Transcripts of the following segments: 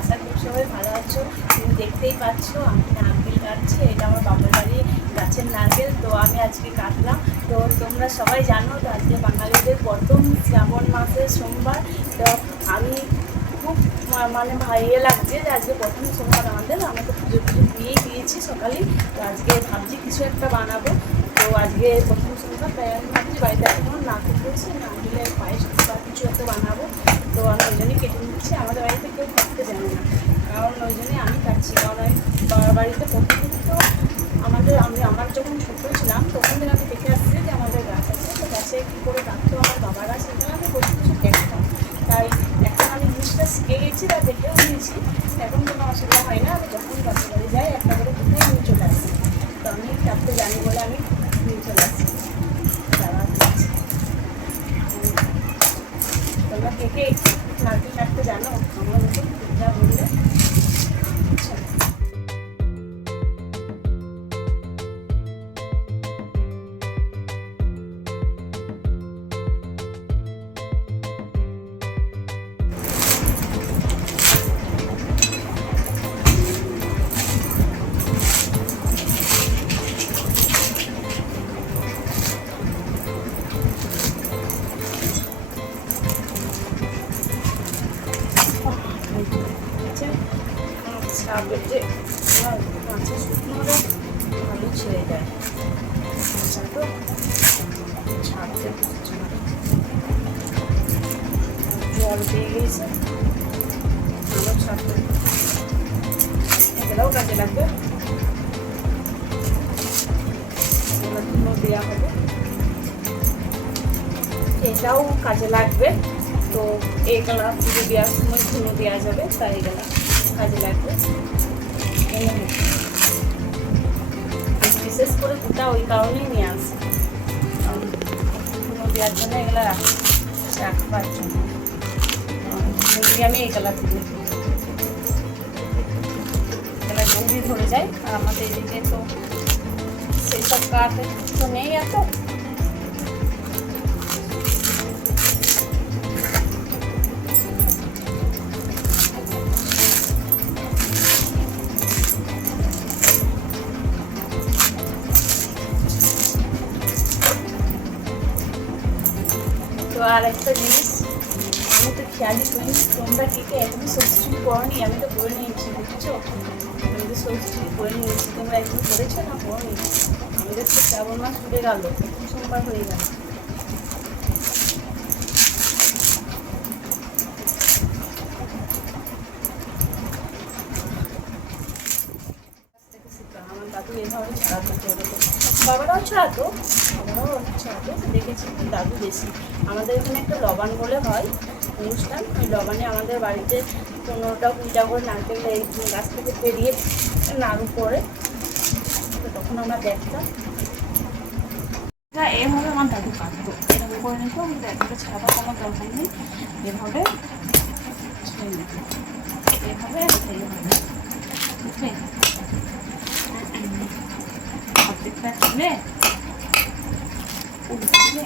আশা করি সবাই ভালো আছো। তুমি দেখতেই পাচ্ছ আমি নারকেল কাটছি, এটা আমার বাবার বাড়ি গাছের নারকেল। তো আমি আজকে কাটলাম। তো তোমরা সবাই জানো তো আজকে বাঙালিদের প্রথম শ্রাবণ মাসের সোমবার। তো আমি খুব মানে ভাইয়ে লাগছে যে আজকে প্রথম সোমবার আমাদের। আমরা তো পুজো দিয়েই দিয়েছি সকালেই। তো আজকে ভাবছি কিছু একটা বানাবো। তো আজকে প্রথম সোমবার, তাই আমি ভাবছি বাড়িতে এখন নারকেল করেছি, নারকেলের পায়েস বা কিছু একটা বানাবো। তো আমি ওই জন্যই কেটে নিচ্ছি। আমাদের বাড়িতে কেউ কাটতে জানে না, কারণ ওই জন্যই আমি কাটছি। কারণ আমি বাবার বাড়িতে প্রথম তো আমার যখন ছোটো ছিলাম তখন থেকে আমি দেখে আসছি যে আমাদের গাছ আছে। তো গাছে কী করে কাটতো আমার বাবারা, সেখানে আমি প্রথম কিছু দেখতাম। তাই এখন আমি জিনিসটা শিখে গেছি বা দেখেও নিয়েছি। এখন কোনো অসুবিধা হয় না। আমি যখন গাছের বাড়ি যাই একটা করে কোথায় নিয়ে চলে আসি। তো আমি কাটতে জানি বলে আমি নিয়ে চলে আসি। তোমরা কে কে নারকেল কাটতে জানো আমার মতন যা বললে? যে মাছের শুকনো হলে ভালো ছেড়ে যায়, তো ছাড়তে জল দিয়ে গেছে, আরও ছাড়তে এগুলোও কাজে লাগবে। এগুলো দেওয়া হবে, এটাও কাজে লাগবে। তো এগুলা পুজো দেওয়ার সময় ধুনো দেওয়া যাবে, তাই এগুলা কাজে লাগবে। বিশেষ করে দুটা ওই কারণেই নিয়ে আসি, ধুনো দেওয়ার জন্য এগুলো রাখবার জন্য। আমি এই কালার দিই, এগুলো জলদি ধরে যায়। আর আমাদের এদিকে তো সেসব কাঠ তো নেই এত। তো আর একটা জিনিস আমি তো খেয়ালই করি, তোমরা কে কে এখনই ষষ্ঠী করনি? আমি তো করে নিয়েছি, বুঝছো? আমি তো ষষ্ঠী করে নিয়েছি, তোমরা এখন করেছো না করনি? আমাদের তো শ্রাবণ মাস ঘুরে গেল, প্রথম সোমবার হয়ে গেল। আমার দাদু এভাবে ছাড়াতো, বাবারাও ছাড়াতো, দেখেছি দাদু বেশি। আমাদের এখানে একটা লবান বলে হয় অনুষ্ঠান, ওই লবানে আমাদের বাড়িতে 15টা-20টা করে নারকেল এই গাছ থেকে পেরিয়ে নাড়ু করে, তো তখন আমরা দেখতাম। এভাবে আমার দাদু কাটতো, এরকম করে নিত। আমাদের এতটা ছাড়া কোনো দরকার নেই, এভাবে এভাবে বুঝলে, অর্ধেকটা তুলে উল্টে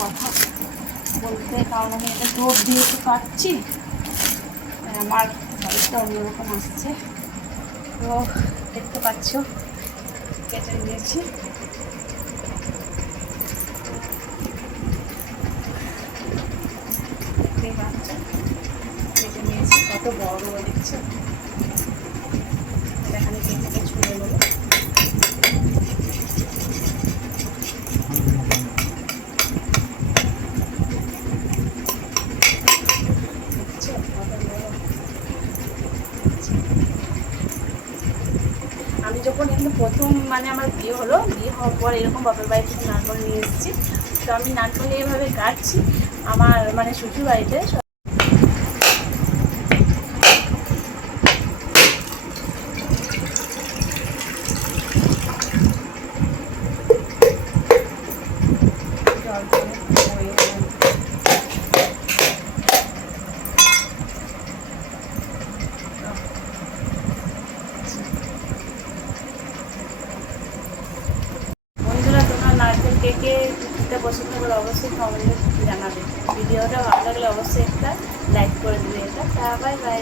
কথা বলতে, কারণ আমি এটা জোর দিয়ে একটু কাটছি, আমার বাড়িটা অন্যরকম আসছে। তো দেখতে পাচ্ছ কেটে নিয়েছি। দেখতেই পাচ্ছ কেটে নিয়েছি, কত বড় দেখছো। এখানে কেটে ছুঁড়ে নেবো। আমি যখন এখানে প্রথম মানে আমার বিয়ে হলো, বিয়ে হওয়ার পর এরকম বাপের বাড়ি থেকে নারকেল নিয়ে এসেছি। তো আমি নারকেল এইভাবে কাটছি আমার মানে শ্বশুর বাড়িতে। কে কে খেতে পছন্দ করে অবশ্যই কমেন্টে জানাবে। ভিডিওটা ভালো লাগলে অবশ্যই একটা লাইক করে দেবে। এটা বাই বাই।